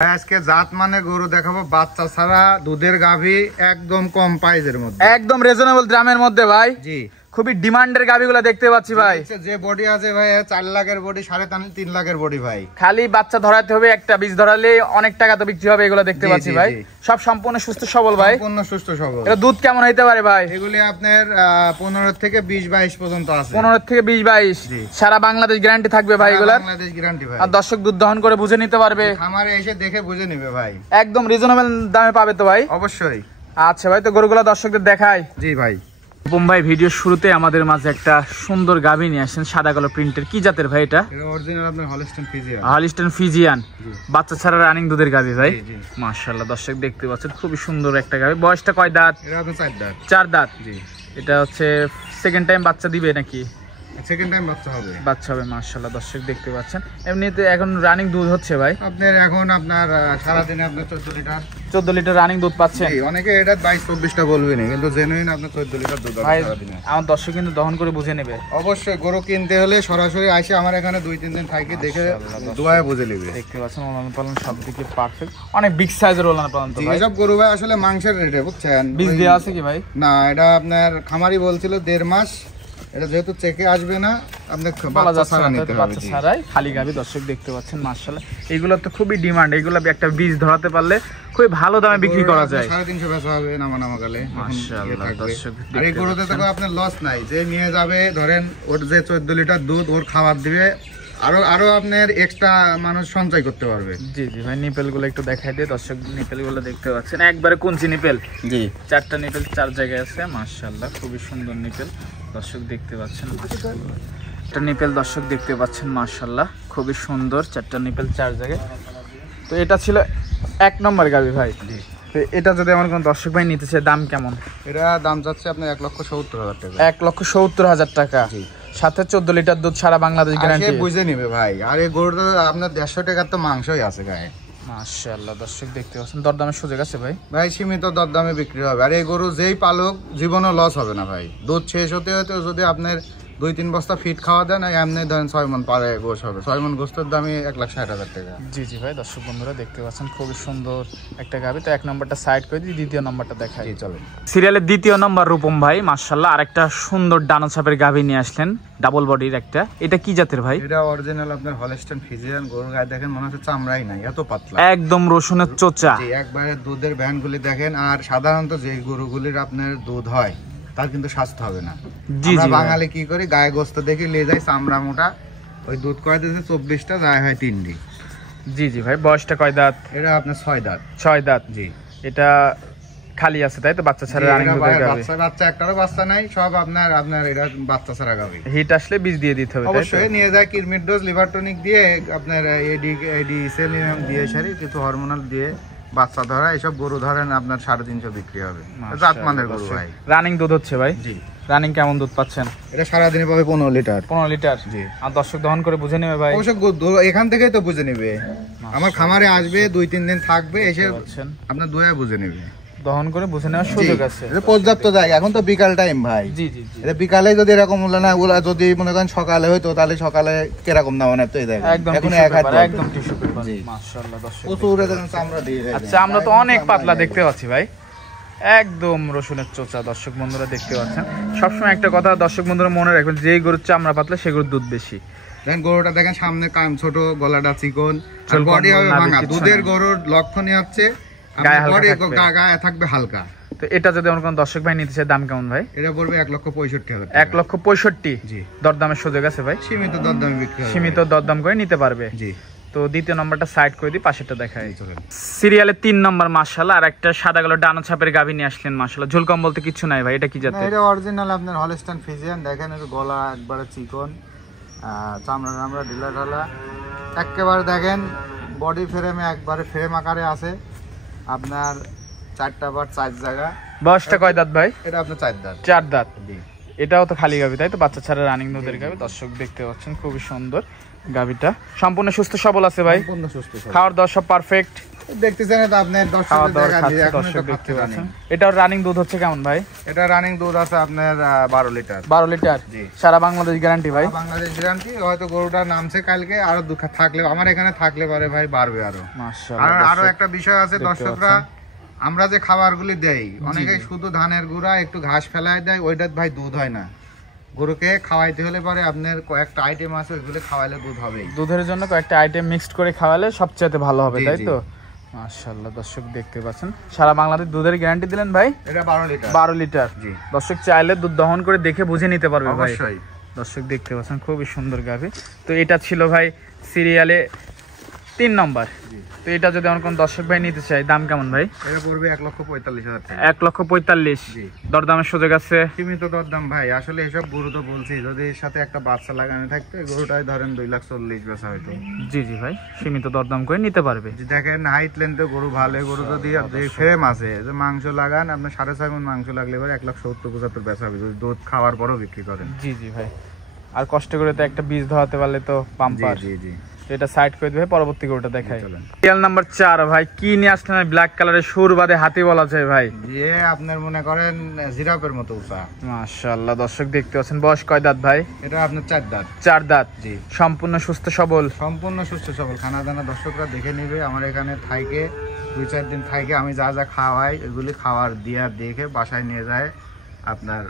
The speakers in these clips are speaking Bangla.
আজকে জাত মানে গরু দেখাবো বাচ্চা ছাড়া দুধের গাভী একদম কম প্রাইজের মধ্যে, একদম রিজনেবল দামের মধ্যে ভাই। জি, খুবই ডিমান্ডের গাভীগুলো দেখতে পাচ্ছি ভাই। যে বডি আছে ভাই 4 লাখের বডি, 3.5 লাখের বডি ভাই। খালি বাচ্চা ধরাতে হবে, একটা বীজ ধরালে অনেক টাকা তো বিক্রি হবে। এগুলো দেখতে পাচ্ছি ভাই, সব সম্পূর্ণ সুস্থ সবল ভাই, সম্পূর্ণ সুস্থ সবল। এটা দুধ কেমন হইতে পারে ভাই? এগুলি আপনার 15 থেকে 20-22 পর্যন্ত আছে। 15 থেকে 20-22 সারা বাংলাদেশ গ্যারান্টি থাকবে ভাই এগুলার। বাংলাদেশ গ্যারান্টি ভাই। আর দর্শক দুধ দহন করে বুঝে নিতে পারবে, খামারে এসে দেখে বুঝে নেবে ভাই। একদম রিজনেবল দামে পাবে তো ভাই? অবশ্যই। আচ্ছা ভাই, তো গরুগুলো দর্শকদের দেখাই। জি ভাই। রূপম ভাই, ভিডিওর শুরুতে আমাদের মাঝে একটা সুন্দর গাভী নিয়ে আসেন, সাদা কালো প্রিন্টের। কি জাতের ভাই এটা? এটা অরিজিনাল আপনার হলস্টাইন ফ্রিজিয়ান। হলস্টাইন ফ্রিজিয়ান, বাচ্চা ছাড়া রানিং দুধের গাভী ভাই। জি। মাশাআল্লাহ, দর্শক দেখতে পাচ্ছেন খুবই সুন্দর একটা গাভী। বয়সটা কয় দাঁত? এটা আপনার 4 দাঁত। 4 দাঁত। জি। এটা হচ্ছে সেকেন্ড টাইম বাচ্চা দিবে নাকি? সেকেন্ড টাইম বাচ্চা হবে। বাচ্চা হবে, মাশাআল্লাহ দর্শক দেখতে পাচ্ছেন। এমনিতে এখন রানিং দুধ হচ্ছে ভাই আপনার এখন আপনার সারা দিনে আপনার 14 লিটার 14 লিটার রানিং দুধ পাচ্ছেন। জি, অনেকে এটা 22-24টা বলবে না, কিন্তু জেনুইন আপনার 14 লিটার দুধ ভাই সারা দিনে। আমার দর্শক কিন্তু দহন করে বুঝে নেবে। অবশ্যই গরু কিনতে হলে সরাসরি আসে আমার এখানে 2-3 দিন থাকি, দেখে দোয়ায় বুঝে নেবে। দেখতে পাচ্ছেন ওলান পালন সব দিকে পারফেক্ট, অনেক বিগ সাইজের ওলান পালন তো ভাই। এইসব গরু ভাই আসলে মাংসের রেটে, বুঝছেন? বীজ দেওয়া আছে কি ভাই? না, এটা আপনার খামারি বলছিল 1.5 মাস। এটা যেহেতু চেকে আসবে না, আপনি বাচ্চা ছাড়া নিতে হবে। বাচ্চা ছাড়াই খালি গাভী দর্শক দেখতে পাচ্ছেন। মাশাআল্লাহ, এগুলো তো খুবই ডিমান্ড। এগুলো একটা বীজ ধরাতে পারলে খুবই ভালো দামে বিক্রি করা যায়। 350 বেচা হবে নামা কালে। মাশাআল্লাহ দর্শক আর এই গরুতে তো আপনার লস নাই, যে নিয়ে যাবে ধরেন ওর যে 14 লিটার দুধ ওর খাবার দিবে, আরো আপনার এক্সট্রা মানুষ সঞ্চয় করতে পারবে। জি ভাই, নিপেল গুলো একটু দেখাই দিয়ে দর্শক। নিপেল গুলো দেখতে পাচ্ছেন একবারে কুঞ্চি নিপেল। জি, 4টা নিপেল 4 জায়গায় আছে। মাশাআল্লাহ, খুবই সুন্দর নিপেল দর্শক দেখতে পাচ্ছেন। একটা নিপেল দর্শক দেখতে পাচ্ছেন, মাশাআল্লাহ খুবই সুন্দর। 4টা নিপেল 4 জায়গায়। তো এটা ছিল 1 নম্বর গাভী ভাই। জি। তো এটা যদি আমার কোন দর্শক ভাই নিতে চায়, দাম কেমন? এটা দাম যাচ্ছে আপনার 1,70,000 টাকা। 1,70,000 টাকা। জি। সাথে 14 লিটার দুধ, সারা বাংলাদেশ গ্যারান্টি। বুঝে নিবে ভাই। আর এই গরুটা আপনার 150 টাকার তো মাংসই আছে গায়ে। মাশাআল্লাহ দর্শক দেখতে পাচ্ছেন। দরদামের সুযোগ আছে ভাই? ভাই সীমিত দরদামে বিক্রি হবে। আর এই গরু যেই পালক জীবনও লস হবে না ভাই। দুধ শেষ হতে হতে যদি আপনার 2-3 বস্তা ফিট খাওয়া দেন, এমনি ধরেন 6 মণ পারে গোশ হবে। 6 মণ গোস্তের দামই 1,60,000 টাকা। জি ভাই, দর্শক বন্ধুরা দেখতে পাচ্ছেন খুবই সুন্দর একটা গাভী। তো 1 নম্বরটা সাইড করে দিই, দ্বিতীয় নম্বরটা দেখাই। জি চলেন। সিরিয়ালের দ্বিতীয় নম্বর রূপম ভাই, মাশাআল্লাহ আরেকটা সুন্দর ডানা ছাপের গাভী নিয়ে আসলেন, ডাবল বডির একটা। এটা কি জাতের ভাই? এটা অরিজিনাল আপনার হলস্টাইন ফ্রিজিয়ান। গরুর গায়ে দেখেন মনে হচ্ছে চামড়াই নাই, এত পাতলা, একদম রসুনের চোচা। জি, একবারে দুধের ভ্যানগুলি দেখেন। আর সাধারণত যে গরুগুলির আপনার দুধ হয় তার কিন্তু স্বাস্থ্য হবে না। আমরা বাঙালি কি করি, গায়ে গোস্ত দেখে নিয়ে যাই চামড়া মোটা, ওই দুধ কয় দিতে 24টা যায় হয় 3টি। জি ভাই, বয়সটা কয় দাঁত? এটা আপনার 6 দাঁত। 6 দাঁত। জি। এটা খালি আছে তাই তো? বাচ্চা ছাড়া রানিং দুধের গাভী। বাচ্চা একটারও বাচ্চা নাই, সব আপনার এটা বাচ্চা ছাড়া গাভী। হিট আসলে বীজ দিয়ে দিতে হবে। অবশ্যই নিয়ে যায় কিরমির ডোজ, লিভার টনিক দিয়ে আপনার এডি সেলিনাম দিয়ে সারি কিছু হরমোনাল দিয়ে বাচ্চা ধরা। এইসব গরু ধরেন আপনার 350 বিক্রি হবে। জাতমানের গরু ভাই। রানিং দুধ হচ্ছে ভাই? জি। রানিং কেমন দুধ পাচ্ছেন? এটা সারাদিনে পাবে 15 লিটার। 15 লিটার। জি। আর দর্শক দহন করে বুঝে নেবে ভাই? অবশ্য এখান থেকেই তো বুঝে নেবে। আমার খামারে আসবে, 2-3 দিন থাকবে, এসে আপনার দোয়া বুঝে নেবে। দহন করে বুঝে নেওয়ার সুযোগ আছে। এটা পর্যাপ্ত জায়গা। এখন তো বিকাল টাইম ভাই। জি। এটা বিকালে যদি এরকম হলো না, ওরা যদি মনে করেন সকালে হইতো, তাহলে সকালে কিরকম দাম না তো এই দেখেন একদম এখন একদম টিস্যু পেপার। মাশাআল্লাহ দর্শক প্রচুর দেখেন চামড়া দিয়ে যায়। আচ্ছা, আমরা তো অনেক পাতলা দেখতে পাচ্ছি ভাই, একদম রসুনের চোচা। দর্শক বন্ধুরা দেখতে পাচ্ছেন। সবসময় একটা কথা দর্শক বন্ধুরা মনে রাখবেন, যেই গরুর চামড়া পাতলা সে গরুর দুধ বেশি। দেখেন গরুটা দেখেন, সামনে কান ছোট, গলাটা চিকন, আর বডি হবে ভাঙা। দুধের গরুর লক্ষণই হচ্ছে গায়ে থাকবে হালকা। তো এটা যদি আমার কোন দর্শক ভাই নিতে চায়, দাম কেমন ভাই? এটা পড়বে 1,65,000। 1,65,000। জি। দরদামের সুযোগ আছে ভাই? সীমিত দরদামে বিক্রি হবে। সীমিত দরদাম করে নিতে পারবে। জি। তো দ্বিতীয় নম্বরটা সাইড করে দিই, পাশেরটা দেখাই। সিরিয়ালে 3 নম্বর মাশাআল্লাহ আর একটা সাদা কালো ডানা ছাপের গাভী নিয়ে আসলেন। মাশাআল্লাহ ঝুলকম বলতে কিছু নাই ভাই। এটা কি জাতের? এটা অরিজিনাল আপনার হলস্টাইন ফ্রিজিয়ান। দেখেন এর গলা একবারে চিকন, চামড়া ঢিলা ঢালা একেবারে। দেখেন বডি ফ্রেমে একবারে ফ্রেম আকারে আছে আপনার। 4টা বার 4 জায়গা। বয়সটা কয় দাঁত ভাই? এটা আপনার 4 দাঁত। 4 দাঁত। এটাও তো খালি গাভী তাই তো? বাচ্চা ছাড়া রানিং দুধের গাভী। দর্শক দেখতে পাচ্ছেন খুবই সুন্দর গাভীটা। সম্পূর্ণ সুস্থ সবল আছে ভাই? সম্পূর্ণ সুস্থ। খাওয়ার দাওয়া সব পারফেক্ট? দেখতেছেন তো আপনি খাওয়া দর্শকদের দাওয়া দেখা খাচ্ছে, দিয়ে এখন দর্শক তো দেখতে খাচ্ছে পাচ্ছেন। running। এটার রানিং দুধ হচ্ছে কেমন ভাই? এটা রানিং দুধ আছে আপনার 12 লিটার। 12 লিটার জি। সারা বাংলাদেশ গ্যারান্টি ভাই? বাংলাদেশ গ্যারান্টি। হয়তো গরুটা নামছে কালকে, আরো থাকলে আমার এখানে থাকলে পারে ভাই বাড়বে আরো। মাশাআল্লাহ। আর আরো একটা বিষয় আছে দর্শকরা, আমরা যে খাবারগুলি দেই অনেকেই শুধু ধানের গুঁড়া একটু ঘাস ফেলায় দেয়, ওইটা ভাই দুধ হয় না। গরুকে খাওয়াইতে হলে পরে আপনার কয়েকটা আইটেম আছে, ওইগুলো খাওয়াইলে দুধ হবে। দুধের জন্য কয়েকটা আইটেম মিক্সড করে খাওয়ালে সবচেয়ে ভালো হবে, জি, তাই জি। তো? মাশাআল্লাহ, দর্শক দেখতে পাচ্ছেন সারা বাংলাদেশ দুধের গ্যারান্টি দিলেন ভাই? এটা 12 লিটার। 12 লিটার। জি। দর্শক চাইলে দুধ দহন করে দেখে বুঝে নিতে পারবে ভাই। অবশ্যই। দর্শক দেখতে পাচ্ছেন খুবই সুন্দর গাভী। তো এটা ছিল ভাই সিরিয়ালে 3 নম্বর। তো এটা যদি আমার কোন দর্শক ভাই নিতে চাই, দাম কেমন ভাই? এটা পড়বে 1,45,000 টাকা। 1,45,000। জি। দরদামের সুযোগ আছে? সীমিত দরদাম ভাই। আসলে এসব গরু তো বলছি, যদি এর সাথে একটা বাচ্চা লাগানো থাকতো এই গরুটাই ধরেন 2,40,000 বেচা হয়তো। জি জি ভাই, সীমিত দরদাম করে নিতে পারবে। যে দেখেন হাইট লেন্থে গরু ভালো, গরু যদি ফ্রেম আছে যে মাংস লাগান আপনার 6.5 মণ মাংস লাগলে এবার 1,70,75 বেচা হবে যদি দুধ খাওয়ার পরও বিক্রি করেন। জি জি ভাই, আর কষ্ট করে তো একটা বীজ ধরাতে পারলে তো পাম্পার। জি জি। এটা সাইড করে দিবে, পরবর্তী গরুটা দেখাই। চলেন। সিরিয়াল নাম্বার 4 ভাই, কি নিয়ে আসলেন? ব্ল্যাক কালারের সুর বাদে হাতি বলা যায় ভাই? যে আপনার মনে করেন জিরাফের মতো উঁচা। মাশাআল্লাহ, দর্শক দেখতে পাচ্ছেন। বয়স কয় দাঁত ভাই? এটা আপনার 4 দাঁত। 4 দাঁত। জি। সম্পূর্ণ সুস্থ সবল? সম্পূর্ণ সুস্থ সবল। খানা দানা দর্শকরা দেখে নেবে। আমার এখানে থাইকে 2-4 দিন থাইকে আমি যা যা খাওয়াই এগুলি খাওয়ার দিয়া দেখে বাসায় নিয়ে যায় আপনার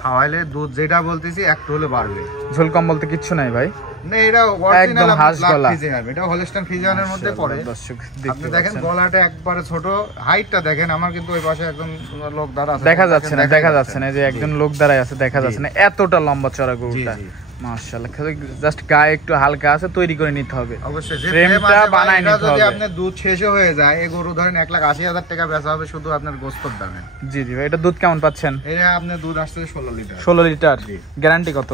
খাওয়াইলে দুধ যেটা বলতেছি একটু হলে বাড়বে। ঝোল কম বলতে কিচ্ছু নাই ভাই? না, এটা একদম অরিজিনাল হাঁস গলা। এটা হলস্টাইন ফ্রিজিয়ানের মধ্যে পড়ে। দর্শক আপনি দেখতে দেখেন পাচ্ছেন, গলাটা একবারে ছোট, হাইটটা দেখেন। আমার কিন্তু ওই পাশে একজন লোক দাঁড়া আছে, দেখা যাচ্ছে না, দেখা যাচ্ছে না, এই যে একজন লোক দাঁড়ায় আছে, দেখা জি। যাচ্ছে না, এতটা লম্বা চড়া জি গরুটা। জি মাশাআল্লাহ, জাস্ট গায়ে একটু হালকা আছে, তৈরি করে নিতে হবে। অবশ্যই। যে ফ্রেমটা ফ্রেম আছে ভাই, বানায় এটা নিতে যদি হবে। আপনার দুধ শেষে হয়ে যায় এই গরু ধরেন 1,80,000 টাকা বেচা হবে শুধু আপনার গোস্তর দামে। জি জি ভাই, এটা দুধ কেমন পাচ্ছেন? এটা আপনার দুধ আসছে 16 লিটার। 16 লিটার। জি। গ্যারান্টি কত?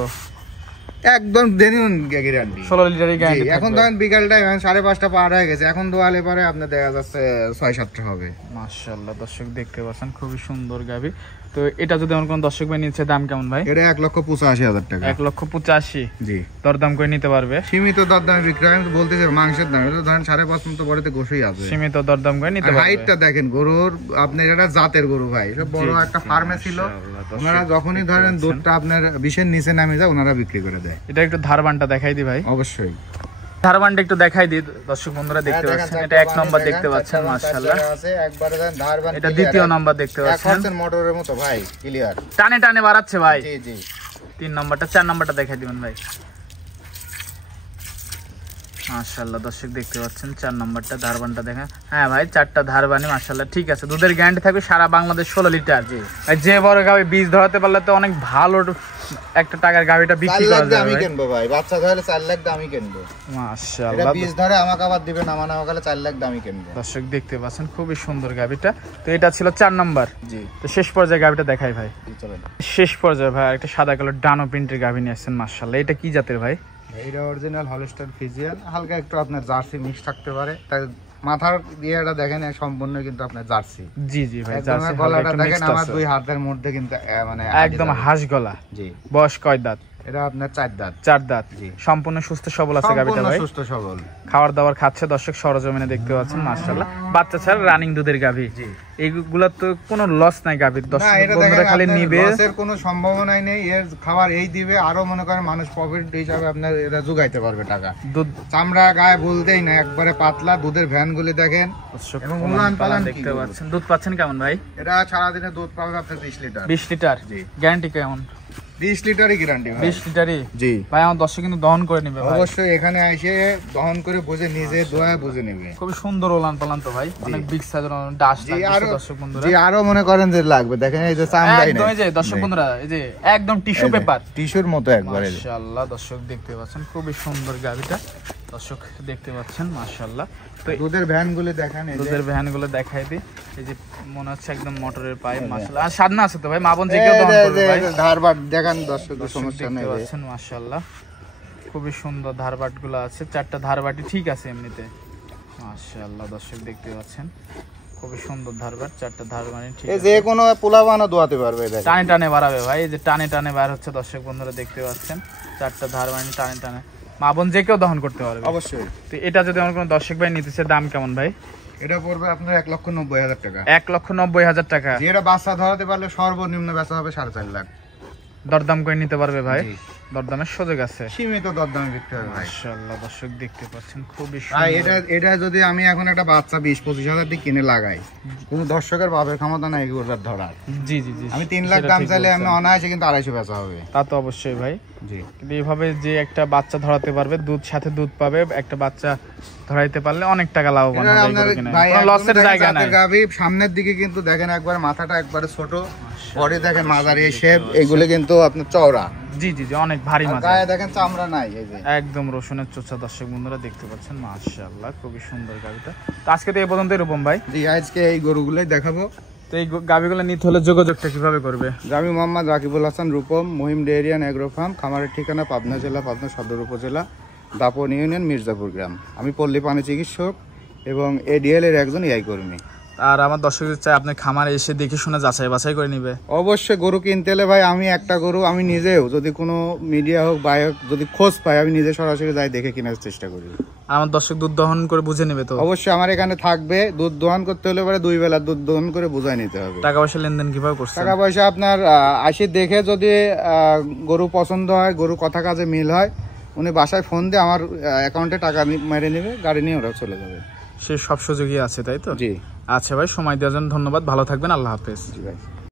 একদম জেনুইন গ্যারান্টি। 16 লিটারই গ্যারান্টি। এখন ধরেন বিকাল টাইম 5:30 পার হয়ে গেছে, এখন দোয়ালে পরে আপনার দেখা যাচ্ছে 6-7টা হবে। মাশাআল্লাহ, দর্শক দেখতে পাচ্ছেন খুবই সুন্দর গাভী। তো এটা যদি আমার কোন দর্শক ভাই নিচ্ছে, দাম কেমন ভাই? এটা 1,85,000 টাকা। 1,85,000। জি। দরদাম করে নিতে পারবে? সীমিত দরদামে বিক্রয়। আমি বলতেছি মাংসের দাম, এটা ধরেন 5.5 মণ তো বড়তে গোশই আছে। সীমিত দরদাম করে নিতে পারবে। হাইটটা দেখেন গরুর, আপনি এটা জাতের গরু ভাই, সব বড় একটা ফার্মে ছিল। মাশাআল্লাহ, ওনারা দর্শক যখনই দেখতে ধরেন পাচ্ছেন। দুধটা আপনার 20-এর নিচে নামে যায় ওনারা বিক্রি করে দেয়। এটা একটু ধারবানটা দেখাই দি ভাই। অবশ্যই। ধারবানটা একটু দেখাই দি, দর্শক বন্ধুরা দেখতে হ্যাঁ, পাচ্ছেন। দেখেন, এটা 1 নম্বর দেখেন, দেখতে পাচ্ছেন, মাশাআল্লাহ। আছে একবারে দেন ধারবান। এটা দ্বিতীয় নম্বর দেখতে পাচ্ছেন। 1% মোটরের মতো ভাই, ক্লিয়ার। টানে টানে বাড়াচ্ছে ভাই। জি জি। 3 নম্বরটা, 4 নম্বরটা দেখাই দিবেন ভাই। মাশাআল্লাহ, দর্শক দেখতে পাচ্ছেন 4 নম্বরটা ধারবানটা দেখা। হ্যাঁ ভাই, 4টা ধারবানি মাশাআল্লাহ ঠিক আছে। দুধের গ্যারান্টি থাকবে সারা বাংলাদেশ 16 লিটার। জি। ভাই যে বড় গাভী বীজ ধরাতে পারলে তো অনেক ভালো একটা টাকার গাভীটা 4 বিক্রি লাখ করা দিয়ে আমি যাবে। কিনবো ভাই, বাচ্চা ধরলে 4 লাখ দিয়ে আমি কিনবো। এটা মাশাআল্লাহ, বীজ ধরে আমাকে আবার দিবে নামানো গেলে 4 লাখ দিয়ে আমি কিনবো। দর্শক দেখতে পাচ্ছেন খুবই সুন্দর গাভীটা। তো এটা ছিল 4 নম্বর। জি। তো শেষ পর্যায়ে গাভীটা দেখাই ভাই। চলেন। শেষ পর্যায়ে ভাই একটা সাদা কালার ডানো প্রিন্টের গাভী নিয়ে আসছেন মাশাআল্লাহ। এটা কি জাতের ভাই? এটা অরিজিনাল হলস্টাইন ফ্রিজিয়ান, হালকা একটু আপনার জার্সি মিক্স থাকতে পারে। তাই মাথার দিয়েটা দেখেন সম্পূর্ণ কিন্তু আপনার জার্সি। জি জি ভাই, একদম জার্সি গলাটা হালকা দেখেন একটু আমার mixed 2 আছে। হাতের মধ্যে কিন্তু মানে একদম হাঁস গলা। জি। বয়স কয় দাঁত? এটা আপনার 4 দাঁত। 4 দাঁত। জি। সম্পূর্ণ সুস্থ সবল আছে গাভীটা সম্পূর্ণ ভাই? সুস্থ সবল। খাবার দাবার খাচ্ছে, দর্শক সরজমিনে দেখতে পাচ্ছেন মাশাআল্লাহ। বাচ্চা ছাড়া রানিং দুধের গাভী। জি। এইগুলা তো কোনো লস নাই গাভীর। না, দর্শক এটা বন্ধুরা দেখেন খালি আপনার নিবে। লসের কোনো সম্ভাবনাই নেই। এর খাবার এই দিবে, আরো মনে করেন মানুষ প্রফিট হিসাবে আপনার এটা যোগাইতে পারবে টাকা। দুধ চামড়া গায়ে বলতেই না, একবারে পাতলা। দুধের ভ্যান গুলি দেখেন দর্শক এবং উলান পালান কি দেখতে বলবো। পাচ্ছেন। দুধ পাচ্ছেন কেমন ভাই? এটা সারাদিনে দুধ পাবে আপনার 20 লিটার। 20 লিটার। জি। গ্যারান্টি কেমন? 20 লিটারই গ্যারান্টি ভাই। 20 লিটারই। জি। ভাই আমার দর্শক কিন্তু দহন করে নেবে ভাই। অবশ্যই এখানে এসে দহন করে বুঝে নিজে দোয়া বুঝে নেবে। খুবই সুন্দর ওলান পালান তো ভাই, অনেক বিগ সাইজের ডাস জি, থাকবে আরো দর্শক বন্ধুরা। জি, আরো মনে করেন যে লাগবে, দেখেন এই যে চামড়াই একদম নাই। এই যে দর্শক বন্ধুরা, এই যে একদম টিস্যু পেপার। টিস্যুর মতো একবারে। মাশাআল্লাহ, দর্শক দেখতে পাচ্ছেন খুবই সুন্দর গাভীটা। দর্শক দেখতে পাচ্ছেন মাশাআল্লাহ। তো দুধের ভ্যান গুলি দেখেন এই যে। দুধের ভ্যান গুলো দেখাই দিই। এই যে মনে হচ্ছে একদম মোটরের পাইপ মাশাআল্লাহ। আর সাদনা আছে তো ভাই, মা বোন যে কেউ দহন করবে ভাই। ধারবাট দেখেন দর্শক, দর্শক সমস্যা দেখতে নেই। পাচ্ছেন মাশাআল্লাহ, খুবই সুন্দর ধারবাট গুলো আছে। 4টা ধারবাটি ঠিক আছে এমনিতে মাশাআল্লাহ। দর্শক দেখতে পাচ্ছেন খুবই সুন্দর ধারবাট, 4টা ধারবাটি ঠিক এই আছে। যে কোনো পোলাবানো দোয়াতে পারবে এটা। টানে টানে বাড়াবে ভাই, এই যে টানে টানে বার হচ্ছে দর্শক বন্ধুরা দেখতে পাচ্ছেন। 4টা ধারবাটি টানে টানে মা বোন যে কেউ দহন করতে পারবে। অবশ্যই। তো এটা যদি আমার কোনো দর্শক ভাই নিতেছে, দাম কেমন ভাই? এটা পড়বে আপনার 1,90,000 টাকা। 1,90,000 টাকা। যেটা বাচ্চা ধরাতে পারলে সর্বনিম্ন বেচা হবে 4.5 লাখ। দরদাম করে নিতে পারবে ভাই? দরদামের সুযোগ আছে, সীমিত দরদামে বিক্রি হবে ভাই। মাশাআল্লাহ দর্শক দেখতে পাচ্ছেন খুবই ভাই সুন্দর। এটা যদি আমি এখন একটা বাচ্চা 20-25 হাজার দিয়ে কিনে লাগাই, কোনো দর্শকের ভাবের ক্ষমতা নাই এগুলোর ধরার। জি জি জি, আমি 3 লাখ দাম চাইলে আমি অনায়াসে কিন্তু 250 বেচা হবে। তা তো অবশ্যই ভাই। জি, কিন্তু এইভাবে যে একটা বাচ্চা ধরাতে পারবে, দুধ সাথে দুধ পাবে, একটা বাচ্চা ধরাইতে পারলে অনেক টাকা লাভবান হবে। আপনার কোনো ভাই লসের জায়গা নাই। গাভী সামনের দিকে কিন্তু দেখেন একবার মাথাটা একবারে ছোট, বডি দেখেন মাঝারি শেপ, এগুলো কিন্তু আপনার চওড়া। জি জি জি, অনেক ভারী মাছ। গায়ে দেখেন চামড়া নাই, এই যে একদম রসুনের চোচা। দর্শক বন্ধুরা দেখতে পাচ্ছেন মাশাআল্লাহ খুবই সুন্দর গাভিটা। তো আজকে তো এই পর্যন্ত রূপম ভাই। জি, আজকে এই গরুগুলোই দেখাবো। তো এই গাভিগুলো নিতে হলে যোগাযোগটা কিভাবে করবে? আমি Mohammad Rakibul Hasan Rupam, Mahim dairy and agro farm. খামারের ঠিকানা পাবনা জেলা, পাবনা সদর উপজেলা, দাপন ইউনিয়ন, মির্জাপুর গ্রাম। আমি পল্লী প্রাণী চিকিৎসক এবং এডিএল এর একজন এআই কর্মী। আর আমার দর্শক চাই আপনার খামারে এসে দেখে শুনে যাচাই বাছাই করে নিবে। অবশ্যই গরু কিনতে হলে ভাই আমি একটা গরু আমি নিজেও যদি কোনো মিডিয়া হোক বা হোক যদি খোঁজ পাই, আমি নিজে সরাসরি যাই দেখে কেনার চেষ্টা করি। আমার দর্শক দুধ দহন করে বুঝে নেবে তো? অবশ্যই আমার এখানে থাকবে। দুধ দহন করতে হলে পরে 2 বেলা দুধ দহন করে বুঝাই নিতে হবে। টাকা পয়সা লেনদেন কিভাবে করছেন? টাকা পয়সা আপনার আসি দেখে যদি গরু পছন্দ হয়, গরু কথা কাজে মিল হয়, উনি বাসায় ফোন দিয়ে আমার অ্যাকাউন্টে টাকা মেরে নেবে, গাড়ি নিয়ে ওরা চলে যাবে। সে সব সুযোগই আছে তাই তো? জি। আচ্ছা ভাই, সময় দেওয়ার জন্য ধন্যবাদ। ভালো থাকবেন, আল্লাহ হাফেজ। জি ভাই।